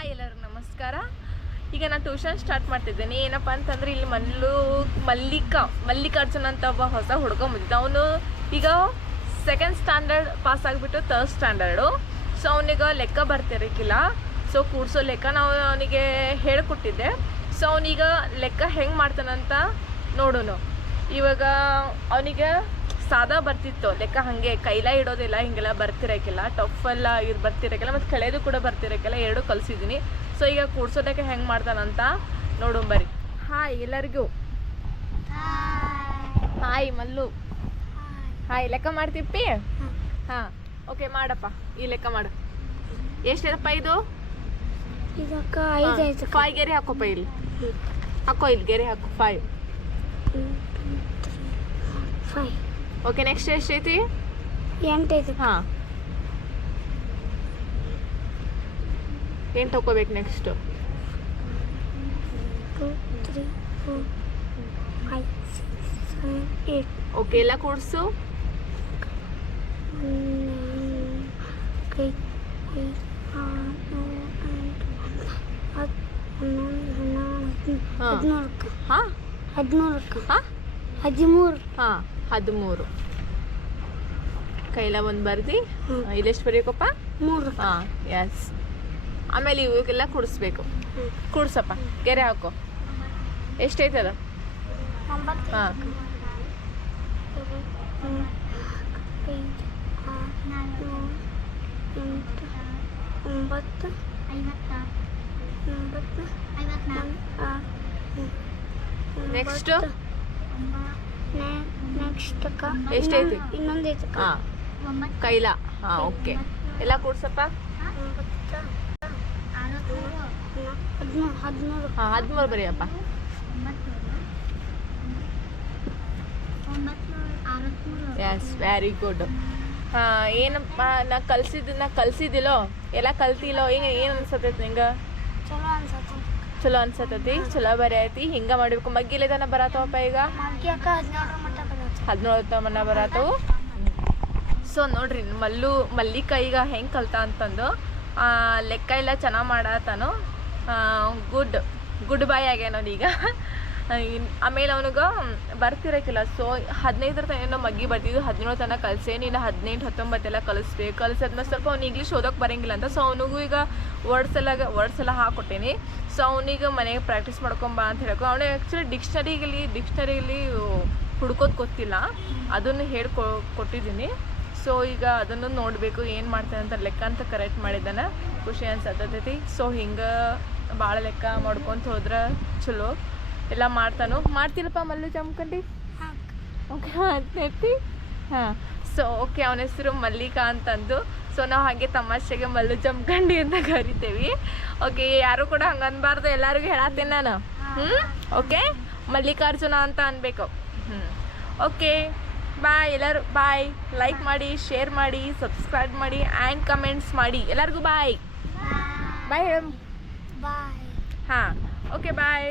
Hi ಎಲ್ಲರಿಗೂ ನಮಸ್ಕಾರ. ಈಗ ನಾನು ಟ್ಯೂಷನ್ ಸ್ಟಾರ್ಟ್ ಮಾಡ್ತಿದ್ದೇನೆ. ಏನಪ್ಪ ಅಂತಂದ್ರೆ ಇಲ್ಲಿ ಮಲ್ಲು, ಮಲ್ಲಿಕ, ಮಲ್ಲಿಕಾರ್ಜುನ್ ಅಂತ ಒಬ್ಬ ಹೊಸ ಹುಡುಗ ಬಂದಿದ್ದ. ಅವನು ಈಗ ಸೆಕೆಂಡ್ ಸ್ಟ್ಯಾಂಡರ್ಡ್ ಪಾಸ್ ಆಗಿಬಿಟ್ಟು ತರ್ಡ್ ಸ್ಟ್ಯಾಂಡರ್ಡು ಸೊ ಅವನಿಗೆ ಲೆಕ್ಕ ಬರ್ತಿರಕ್ಕಿಲ್ಲ ಸೊ ಕೂಡ್ಸೋ ಲೆಕ್ಕ ನಾವು ಅವನಿಗೆ ಹೇಳಿಕೊಟ್ಟಿದ್ದೆ. ಸೊ ಅವನೀಗ ಲೆಕ್ಕ ಹೆಂಗೆ ಮಾಡ್ತಾನಂತ ನೋಡೋನು ಇವಾಗ ಅವನಿಗೆ ಸಾದಾ ಬರ್ತಿತ್ತು. ಲೆಕ್ಕ ಹಂಗೆ ಕೈಲ ಇಡೋದಿಲ್ಲ ಹಿಂಗೆಲ್ಲ ಬರ್ತಿರಕ್ಕಿಲ್ಲ. ಟಫ್ ಎಲ್ಲ ಇದು ಬರ್ತಿರಕ್ಕಿಲ್ಲ ಮತ್ತು ಕಳೆದು ಕೂಡ ಬರ್ತಿರಕ್ಕಿಲ್ಲ ಎರಡು ಕಲಿಸಿದ್ದೀನಿ ಸೊ ಈಗ ಕೂಡ್ಸೋದಕ್ಕೆ ಹೆಂಗ್ ಮಾಡ್ತಾನಂತ ನೋಡು ಬರಿ ಹಾಯ್ ಎಲ್ಲರಿಗೂ. ಹಾಯ್ ಮಲ್ಲು. ಹಾಯ್ ಲೆಕ್ಕ ಮಾಡ್ತಿಪ್ಪಿ? ಹಾಂ. ಓಕೆ ಮಾಡಪ್ಪ. ಈ ಲೆಕ್ಕ ಮಾಡು. ಎಷ್ಟಿರಪ್ಪ ಇದು? ಇದಕ್ಕ ಐದು ಐದು. ಫೈವ್ ಗೆರೆ ಹಾಕೋಪ್ಪ ಇಲ್ಲಿ. ಹಾಕೋ ಇಲ್ಲಿ ಗೆರೆ ಹಾಕೋ. ಫೈವ್ ಫೈವ್ ಓಕೆ ನೆಕ್ಸ್ಟ್ ಎಷ್ಟೈತಿ ಎಂಟೈತಿ ಹಾಂ. ಏನು ತಗೋಬೇಕು ನೆಕ್ಸ್ಟು ಓಕೆ ಎಲ್ಲ ಕೂಡಿಸು. ಹದಿಮೂರಕ್ಕೆ ಹಾಂ. ಹದಿಮೂರಕ್ಕೆ ಹಾಂ? ಹದಿಮೂರು. ಹಾ ಹದಿಮೂರು. ಕೈಲ ಒಂದು ಬರ್ದಿ. ಇಲ್ಲೆಷ್ಟು ಬರೀಕಪ್ಪ ಮೂರು. ಹಾ ಎಸ್ ಆಮೇಲೆ ಇವಕ್ಕೆಲ್ಲ ಕುಡಿಸ್ಬೇಕು. ಕುಡ್ಸಪ್ಪ ಗೆರೆ ಹಾಕೋ. ಎಷ್ಟೈತದ? ಹಾಂ. ಒಂಬತ್ತು ಒಂಬತ್ತು ನೆಕ್ಸ್ಟ್ ಎಷ್ಟೈತಿ? ಇನ್ನೊಂದು ಐತಿ ಹಾಂ. ಕೈಲ. ಹಾಂ ಓಕೆ. ಎಲ್ಲ ಕೂಡ್ಸಪ್ಪ? ಹದಿಮೂರು ಹದಿಮೂರು. ಹಾಂ ಹದಿಮೂರು ಬರೀಯಪ್ಪ. ಎಸ್ ವೆರಿ ಗುಡ್ ಏನಪ್ಪ ನಾ ಕಲ್ಸಿದ್ದು ನಾ ಕಲ್ಸಿದ್ದಿಲ್ಲೋ? ಎಲ್ಲ ಕಲ್ತಿಲ್ಲೋ? ಈಗ ಏನು ಅನ್ಸತೈತಿ ನಿಂಗೆ? ಚಲೋ ಅನ್ಸತ್ತೆ. ಚಲೋ ಅನ್ಸತ್ತತಿ ಚಲೋ ಬರೀ ಐತಿ ಹಿಂಗೆ ಮಾಡಬೇಕು. ಮಗ್ಗಿಲೆ ತನ ಬರತ್ತವಪ್ಪ ಈಗ? ಹದಿನೇಳು ತನ ಬರತ್ತವು ಸೊ ನೋಡ್ರಿ ಮಲ್ಲು ಮಲ್ಲಿಕ ಈಗ ಹೆಂಗೆ ಕಲ್ತ ಅಂತಂದು ಲೆಕ್ಕ ಎಲ್ಲ ಚೆನ್ನಾಗಿ ಮಾಡತ್ತಾನು ಗುಡ್ ಗುಡ್ ಬಾಯ್ ಆಗ್ಯಾನವನೀಗ ಇನ್- ಆಮೇಲೆ ಅವನಿಗೆ ಬರ್ತಿರಕ್ಕಿಲ್ಲ ಸೊ ಹದಿನೈದರ ತನಕ ಮಗ್ಗಿ ಬರ್ತಿದ್ದು ಹದಿನೇಳು ತನಕ ಕಲಿಸೇ, ನೀನು ಹದಿನೆಂಟು, ಹತ್ತೊಂಬತ್ತೆಲ್ಲ ಕಲಿಸ್ಬೇಕು. ಕಲಿಸಿದ್ಮೇಲೆ ಸ್ವಲ್ಪ ಅವ್ನು ಇಂಗ್ಲೀಷ್ ಓದೋಕೆ ಬರಂಗಿಲ್ಲ ಅಂತ. ಸೊ ಅವನಿಗೂ ಈಗ ವರ್ಡ್ಸ್ ಎಲ್ಲ ವರ್ಡ್ಸ್ ಎಲ್ಲ ಹಾಕ್ಕೊಟ್ಟೇನಿ ಸೊ ಅವನಿಗೆ ಮನೆಗೆ ಪ್ರಾಕ್ಟೀಸ್ ಮಾಡ್ಕೊಂಬಾ ಅಂತ ಹೇಳಕ್ಕೆ ಅವನು ಆ್ಯಕ್ಚುಲಿ ಡಿಕ್ಷನರಿಗಲ್ಲಿ ಡಿಕ್ಷನರಿಯಲ್ಲಿ ಹುಡ್ಕೋದು ಗೊತ್ತಿಲ್ಲ. ಅದನ್ನು ಹೇಳ್ಕೊ, ಕೊಟ್ಟಿದ್ದೀನಿ. ಸೊ ಈಗ ಅದನ್ನು ನೋಡಬೇಕು, ಏನು ಮಾಡ್ತಾನೆ ಅಂತ ಲೆಕ್ಕ ಅಂತ ಕರೆಕ್ಟ್ ಮಾಡಿದ್ದಾನೆ. ಖುಷಿ ಅನ್ಸತ್ತೈತಿ ಸೊ ಹಿಂಗೆ ಭಾಳ ಲೆಕ್ಕ ಮಾಡ್ಕೊತ ಹೋದ್ರೆ ಚಲೋ. ಎಲ್ಲ ಮಾಡ್ತಾನು. ಮಾಡ್ತೀರಪ್ಪ ಮಲ್ಲು ಜಮ್ಕಂಡಿ? ಓಕೆ ಮಾಡ್ತಿರ್ತಿ ಹಾಂ. ಸೊ ಓಕೆ ಅವನ ಹೆಸರು ಮಲ್ಲಿಕಾ ಅಂತಂದು. ಸೊ ನಾವು ಹಾಗೆ ತಮಾಷೆಗೆ ಮಲ್ಲು ಜಮ್ಕಂಡಿ ಅಂತ ಕರಿತೇವಿ. ಓಕೆ ಯಾರು ಕೂಡ ಹಂಗೆ ಅನ್ಬಾರ್ದು ಎಲ್ಲರಿಗೂ ಹೇಳತ್ತೇನೆ ನಾನು. ಹ್ಞೂ ಓಕೆ ಮಲ್ಲಿಕಾರ್ಜುನ ಅಂತ ಅನ್ಬೇಕು. ಹ್ಞೂ ಓಕೆ ಬಾಯ್ ಎಲ್ಲರೂ ಬಾಯ್ ಲೈಕ್ ಮಾಡಿ ಶೇರ್ ಮಾಡಿ ಸಬ್ಸ್ಕ್ರೈಬ್ ಮಾಡಿ ಆ್ಯಂಡ್ ಕಮೆಂಟ್ಸ್ ಮಾಡಿ. ಎಲ್ಲರಿಗೂ ಬಾಯ್ ಬಾಯ್ ಬಾಯ್ ಹಾಂ. Okay bye